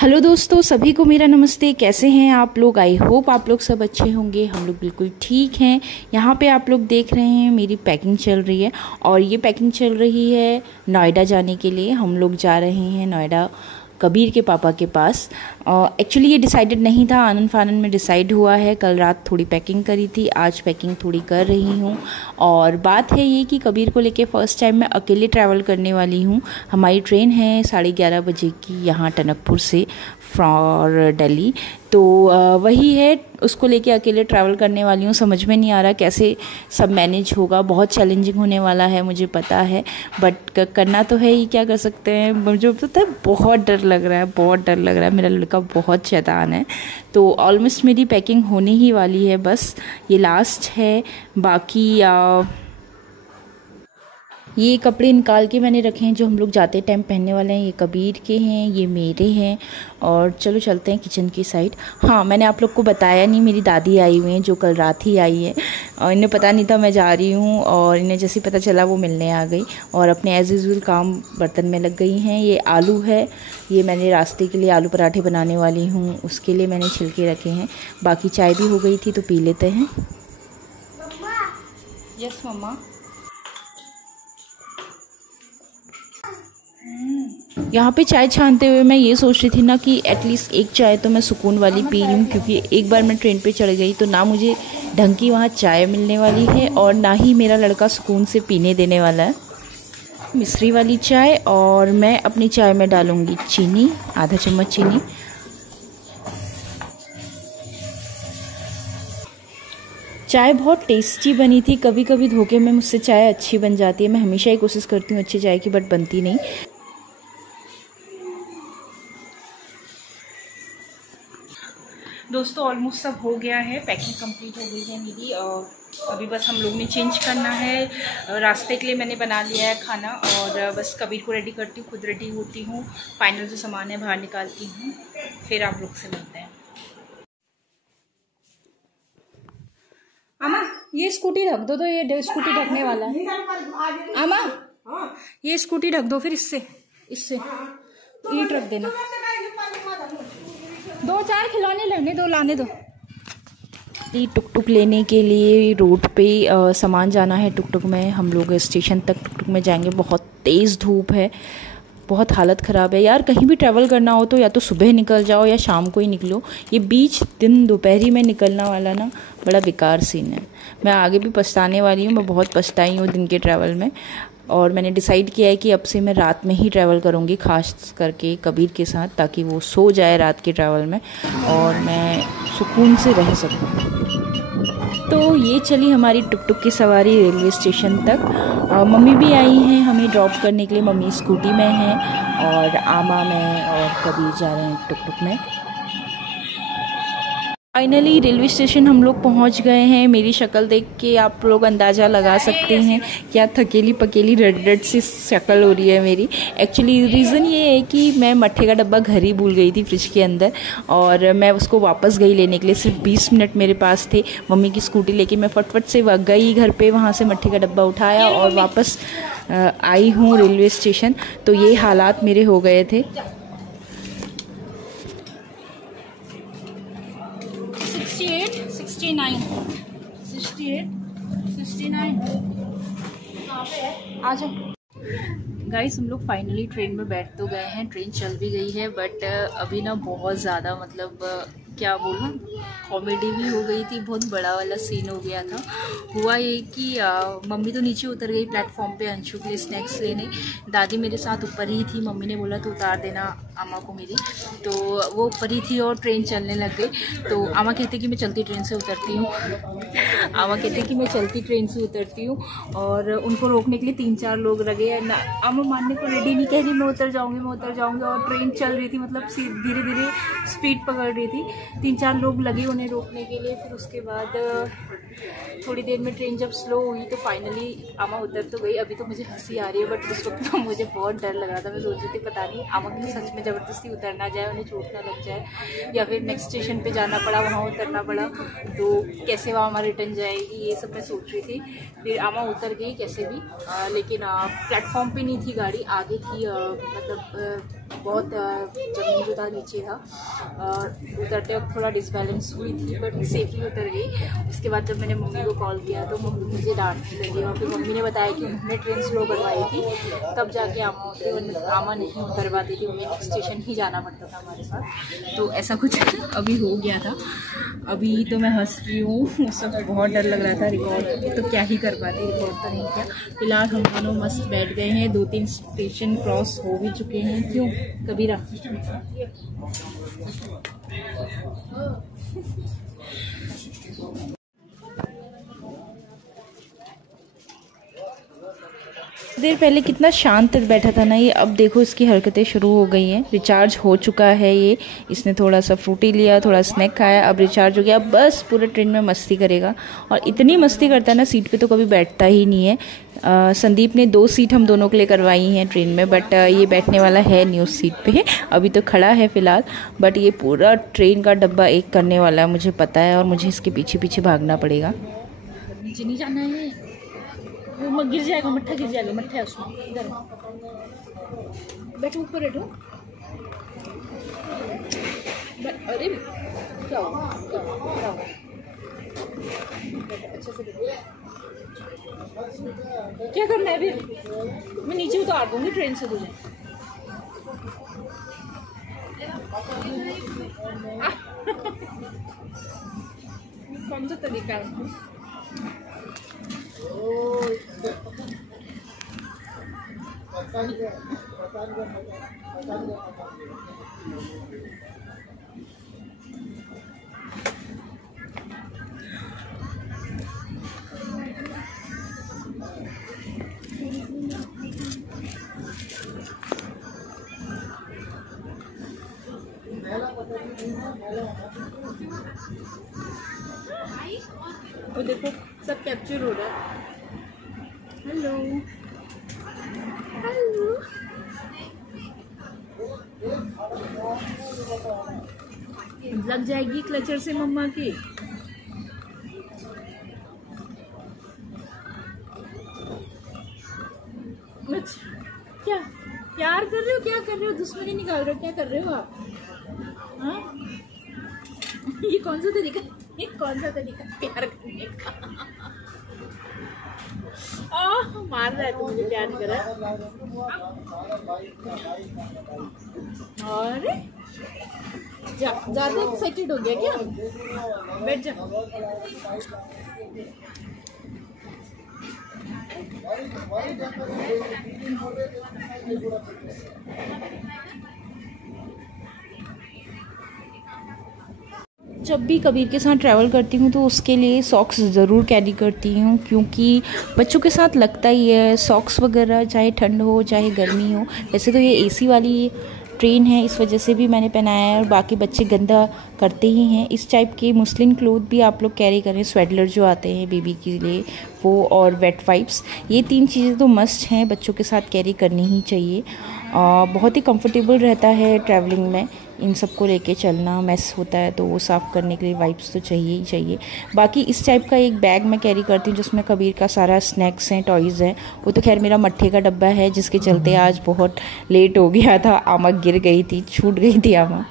Hello दोस्तों, सभी को मेरा नमस्ते। कैसे हैं आप लोग? आई होप आप लोग सब अच्छे होंगे। हम लोग बिल्कुल ठीक हैं। यहाँ पे आप लोग देख रहे हैं मेरी पैकिंग चल रही है और ये पैकिंग चल रही है नोएडा जाने के लिए। हम लोग जा रहे हैं नोएडा कबीर के पापा के पास। एक्चुअली ये डिसाइडेड नहीं था, आनन फानन में डिसाइड हुआ है। कल रात थोड़ी पैकिंग करी थी, आज पैकिंग थोड़ी कर रही हूँ। और बात है ये कि कबीर को लेके फ़र्स्ट टाइम मैं अकेले ट्रैवल करने वाली हूँ। हमारी ट्रेन है 11:30 बजे की यहाँ टनकपुर से फॉर दिल्ली। तो वही है, उसको लेके अकेले ट्रैवल करने वाली हूँ। समझ में नहीं आ रहा कैसे सब मैनेज होगा। बहुत चैलेंजिंग होने वाला है, मुझे पता है, बट करना तो है ही, क्या कर सकते हैं। मुझे पता है बहुत डर लग रहा है, बहुत डर लग रहा है। मेरा लड़का बहुत शैतान है। तो ऑलमोस्ट मेरी पैकिंग होने ही वाली है, बस ये लास्ट है। बाकी ये कपड़े निकाल के मैंने रखे हैं जो हम लोग जाते टाइम पहनने वाले हैं। ये कबीर के हैं, ये मेरे हैं। और चलो चलते हैं किचन की साइड। हाँ, मैंने आप लोग को बताया नहीं, मेरी दादी आई हुई हैं जो कल रात ही आई है और इन्हें पता नहीं था मैं जा रही हूँ। और इन्हें जैसे पता चला वो मिलने आ गई और अपने एज यूजुअल काम बर्तन में लग गई हैं। ये आलू है, ये मैंने रास्ते के लिए आलू पराठे बनाने वाली हूँ, उसके लिए मैंने छिलके रखे हैं। बाकी चाय भी हो गई थी तो पी लेते हैं। यस मम्मा। यहाँ पे चाय छानते हुए मैं ये सोच रही थी ना कि एटलीस्ट एक चाय तो मैं सुकून वाली पी लूँ, क्योंकि एक बार मैं ट्रेन पे चढ़ गई तो ना मुझे ढंग की वहाँ चाय मिलने वाली है और ना ही मेरा लड़का सुकून से पीने देने वाला है मिश्री वाली चाय। और मैं अपनी चाय में डालूँगी चीनी, आधा चम्मच चीनी। चाय बहुत टेस्टी बनी थी। कभी कभी धोखे में मुझसे चाय अच्छी बन जाती है। मैं हमेशा ही कोशिश करती हूँ अच्छी चाय की, बट बनती नहीं। दोस्तों ऑलमोस्ट सब हो गया है, पैकिंग कंप्लीट हो गई है मेरी। और अभी बस हम लोग ने चेंज करना है। रास्ते के लिए मैंने बना लिया है खाना और बस कबीर को रेडी करती हूँ, खुद रेडी होती हूँ, फाइनल जो सामान है बाहर निकालती हूँ, फिर आप लोग से मिलते हैं। अमा ये स्कूटी ढक दो, तो ये स्कूटी ढकने वाला है। अमा ये स्कूटी ढक दो, फिर इससे ईंट रख देना। 2-4 खिलौने लेने दो, लाने दो। टुक टुक लेने के लिए रोड पे सामान जाना है। टुक टुक में हम लोग स्टेशन तक टुक टुक में जाएंगे। बहुत तेज़ धूप है, बहुत हालत ख़राब है यार। कहीं भी ट्रैवल करना हो तो या तो सुबह निकल जाओ या शाम को ही निकलो। ये बीच दिन दोपहरी में निकलना वाला ना बड़ा बेकार सीन है। मैं आगे भी पछताने वाली हूँ, मैं बहुत पछताई हूँ दिन के ट्रैवल में। और मैंने डिसाइड किया है कि अब से मैं रात में ही ट्रैवल करूँगी, ख़ास करके कबीर के साथ, ताकि वो सो जाए रात के ट्रैवल में और मैं सुकून से रह सकूँ। तो ये चली हमारी टुक टुक की सवारी रेलवे स्टेशन तक। मम्मी भी आई हैं हमें ड्रॉप करने के लिए। मम्मी स्कूटी में हैं और आमा में और कबीर जा रहे हैं टुक टुक में। फाइनली रेलवे स्टेशन हम लोग पहुंच गए हैं। मेरी शक्ल देख के आप लोग अंदाज़ा लगा सकते हैं क्या थकेली पकेली रट सी शक्ल हो रही है मेरी। एक्चुअली रीज़न ये है कि मैं मट्ठे का डब्बा घर ही भूल गई थी फ्रिज के अंदर और मैं उसको वापस गई लेने के लिए। सिर्फ 20 मिनट मेरे पास थे। मम्मी की स्कूटी लेके मैं फटफट से गई घर पे, वहाँ से मट्ठे का डब्बा उठाया और वापस आई हूँ रेलवे स्टेशन। तो ये हालात मेरे हो गए थे। 69 आ जाओ। गाइस हम लोग फाइनली ट्रेन में बैठ तो गए हैं, ट्रेन चल भी गई है, बट अभी ना बहुत ज़्यादा मतलब क्या बोलूँ, कॉमेडी भी हो गई थी। बहुत बड़ा वाला सीन हो गया था। हुआ ये कि मम्मी तो नीचे उतर गई प्लेटफॉर्म पे अंशु के लिए स्नैक्स लेने। दादी मेरे साथ ऊपर ही थी। मम्मी ने बोला तो उतार देना आमा को मेरी, तो वो ऊपर ही थी और ट्रेन चलने लग गई। तो आमा कहते कि मैं चलती ट्रेन से उतरती हूँ और उनको रोकने के लिए 3-4 लोग लगे ना। आमा मानने को रेडी नहीं, कह रही मैं उतर जाऊँगी और ट्रेन चल रही थी, मतलब धीरे धीरे स्पीड पकड़ रही थी। 3-4 लोग लगे उन्हें रोकने के लिए। फिर उसके बाद थोड़ी देर में ट्रेन जब स्लो हुई तो फाइनली आमा उतर तो गई। अभी तो मुझे हंसी आ रही है, बट उस वक्त तो मुझे बहुत डर लग रहा था। मैं सोच रही थी पता नहीं आमा के सच में ज़बरदस्ती उतरना जाए, उन्हें चोट ना लग जाए, या फिर नेक्स्ट स्टेशन पे जाना पड़ा, वहाँ उतरना पड़ा तो कैसे वहाँ आमा रिटर्न जाएगी, ये सब मैं सोच रही थी। फिर आमा उतर गई कैसे भी, लेकिन प्लेटफॉर्म पे नहीं थी गाड़ी, आगे थी, मतलब बहुत ज़मीन जो था नीचे था, उतरते वक्त थोड़ा डिसबैलेंस हुई थी, बट सेफली उतर गई। उसके बाद जब मैंने मम्मी को कॉल किया तो मम्मी मुझे डांटने लगी, और फिर मम्मी ने बताया कि उन्होंने ट्रेन स्लो करवाई थी तब जाके आमा उतरी, वरना आमा नहीं उतर पाती थी, उन्हें नेक्स्ट स्टेशन ही जाना पड़ता था हमारे साथ। तो ऐसा कुछ अभी हो गया था। अभी तो मैं हंस रही हूँ, उस वक्त बहुत डर लग रहा था। रिकॉर्ड तो क्या ही कर पाती, रिकॉर्ड तो नहीं किया। फिलहाल हम दोनों मस्त बैठ गए हैं, 2-3 स्टेशन क्रॉस हो भी चुके हैं। क्यों कबीरा? देर पहले कितना शांत बैठा था ना ये, अब देखो इसकी हरकतें शुरू हो गई हैं। रिचार्ज हो चुका है ये, इसने थोड़ा सा फ्रूटी लिया, थोड़ा स्नैक खाया, अब रिचार्ज हो गया। अब बस पूरे ट्रेन में मस्ती करेगा, और इतनी मस्ती करता है ना, सीट पे तो कभी बैठता ही नहीं है। संदीप ने 2 सीट हम दोनों के लिए करवाई हैं ट्रेन में, बट ये बैठने वाला है नहीं उस सीट पे, अभी तो खड़ा है फ़िलहाल। बट ये पूरा ट्रेन का डब्बा एक करने वाला है, मुझे पता है, और मुझे इसके पीछे पीछे भागना पड़ेगा। नीचे नहीं जाना है, वो गिर जाएगा, मट्ठा गिर जाएगा, मट्ठा है उसमें। इधर बैठो, ऊपर बैठो। अरे क्या हुआ? अच्छे से क्या करना है फिर? मैं नीचे उतार दूंगी ट्रेन से तुझे। कौन सा तरीका है? तो देखो सब कैप्चर हो रहा है। हेलो हेलो, लग जाएगी क्लचर से मम्मा की। क्या प्यार कर रहे हो? क्या कर रहे हो? दुश्मनी निकाल रहे हो? क्या कर रहे हो आप? हाँ ये कौन सा तरीका, ये कौन सा तरीका प्यार करने का? मार रहा है तो मुझे प्यार कर रहा है। और ज्यादा एक्साइटेड हो गया क्या? बैठ जा। जब भी कबीर के साथ ट्रैवल करती हूँ तो उसके लिए सॉक्स ज़रूर कैरी करती हूँ, क्योंकि बच्चों के साथ लगता ही है सॉक्स वगैरह, चाहे ठंड हो चाहे गर्मी हो। वैसे तो ये एसी वाली ट्रेन है, इस वजह से भी मैंने पहनाया है, और बाकी बच्चे गंदा करते ही हैं। इस टाइप के मुस्लिम क्लोथ भी आप लोग कैरी करें, स्वेडलर जो आते हैं बेबी के लिए वो, और वेट वाइप्स। ये 3 चीज़ें तो मस्ट हैं, बच्चों के साथ कैरी करनी ही चाहिए। बहुत ही कंफर्टेबल रहता है ट्रैवलिंग में, इन सबको लेके चलना। मैस होता है तो वो साफ़ करने के लिए वाइप्स तो चाहिए ही चाहिए। बाकी इस टाइप का एक बैग मैं कैरी करती हूँ जिसमें कबीर का सारा स्नैक्स हैं, टॉयज़ हैं। वो तो खैर मेरा मट्ठे का डब्बा है, जिसके चलते आज बहुत लेट हो गया था। आमा गिर गई थी, छूट गई थी आमा।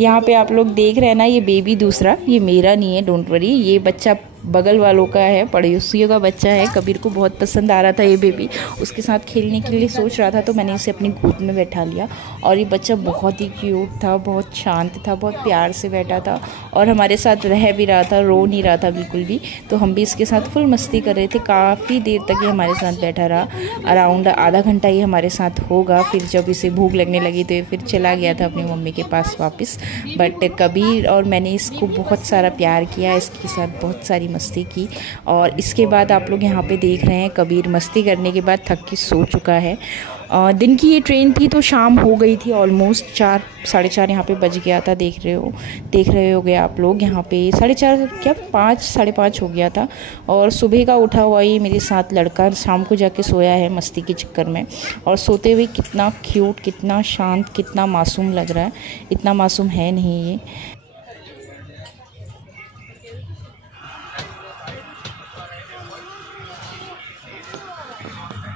यहाँ पे आप लोग देख रहे हैं ना, ये बेबी दूसरा, ये मेरा नहीं है, डोंट वरी, ये बच्चा बगल वालों का है, पड़ोसियों का बच्चा है। कबीर को बहुत पसंद आ रहा था ये बेबी, उसके साथ खेलने के लिए सोच रहा था, तो मैंने इसे अपनी गोद में बैठा लिया। और ये बच्चा बहुत ही क्यूट था, बहुत शांत था, बहुत प्यार से बैठा था, और हमारे साथ रह भी रहा था, रो नहीं रहा था बिल्कुल भी। तो हम भी इसके साथ फुल मस्ती कर रहे थे। काफ़ी देर तक ये हमारे साथ बैठा रहा, अराउंड आधा घंटा ये हमारे साथ होगा। फिर जब इसे भूख लगने लगी तो ये फिर चला गया था अपनी मम्मी के पास वापस। बट कबीर और मैंने इसको बहुत सारा प्यार किया, इसके साथ बहुत सारी मस्ती की। और इसके बाद आप लोग यहाँ पे देख रहे हैं, कबीर मस्ती करने के बाद थक के सो चुका है। दिन की ये ट्रेन थी तो शाम हो गई थी, ऑलमोस्ट 4 साढ़े 4 यहाँ पे बज गया था। देख रहे होगे आप लोग, यहाँ पे 4:30 क्या 5 साढ़े 5 हो गया था। और सुबह का उठा हुआ ये मेरे साथ लड़का शाम को जाके सोया है मस्ती के चक्कर में, और सोते हुए कितना क्यूट, कितना शांत, कितना मासूम लग रहा है। इतना मासूम है नहीं ये।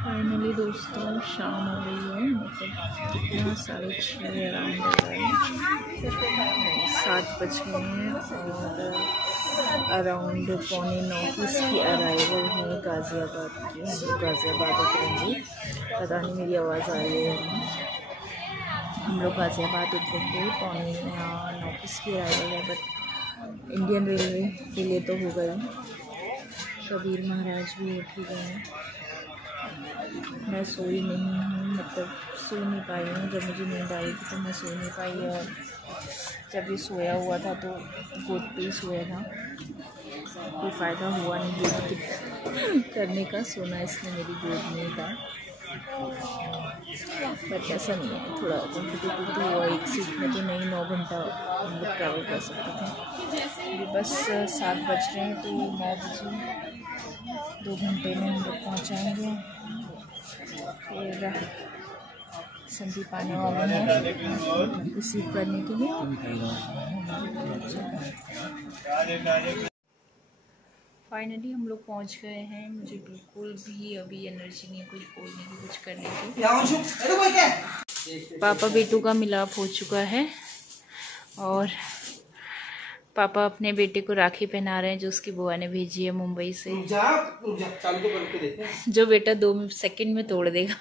फाइनली दोस्तों शाम हो गई है, कितना 6:30 अराउंड हो रहा है, 7 बज गए हैं और अराउंड 8:45 की इसकी अराइवल है गाज़ियाबाद की। हम लोग गाज़ियाबाद उतरेंगे। पता नहीं मेरी आवाज़ आ रही है। हम लोग गाज़ियाबाद उतरेंगे 8:45 की अराइवल है, बट इंडियन रेलवे के लिए तो हो गया। कबीर महाराज भी उठ ही गए हैं। मैं सोई नहीं हूँ, मतलब सो नहीं पाई हूँ। जब मुझे नींद आई थी तो मैं सो नहीं पाई, और जब ये सोया हुआ था तो गोद पे ही सोया था। कोई फ़ायदा हुआ नहीं गोद करने का, सोना इसने मेरी गोद में था। बट ऐसा नहीं है, थोड़ा कम्फर्टेबल तो हुआ। एक सीट में तो नहीं, 9 घंटा हम लोग ट्रैवल कर सकते थे। अभी बस 7 बज रहे हैं, तो 9 बजे 2 घंटे में हम लोग पहुँच जाएँगे। फिर संदीप आने वाले हैं रिसीव करने के लिए। फाइनली हम लोग पहुंच गए हैं। मुझे बिल्कुल भी अभी एनर्जी नहीं है कुछ बोलने की, कुछ करने की। पापा बेटू का मिलाप हो चुका है और पापा अपने बेटे को राखी पहना रहे हैं जो उसकी बुआ ने भेजी है मुंबई से। जो बेटा 2 सेकंड में तोड़ देगा।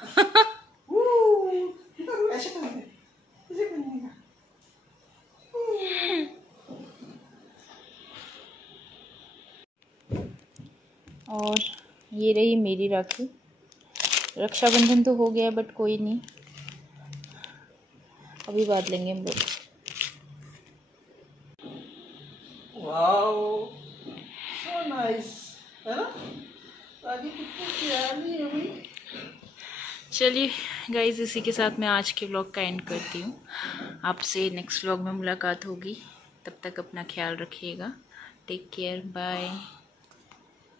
और ये रही मेरी राखी। रक्षाबंधन तो हो गया बट कोई नहीं, अभी बांध लेंगे हम लोग। वाओ, सो नाइस, है ना? राखी कितनी प्यारी है भाई। चलिए गाइज, इसी के साथ मैं आज के व्लॉग का एंड करती हूँ। आपसे नेक्स्ट व्लॉग में मुलाकात होगी। तब तक अपना ख्याल रखिएगा। Take care, bye.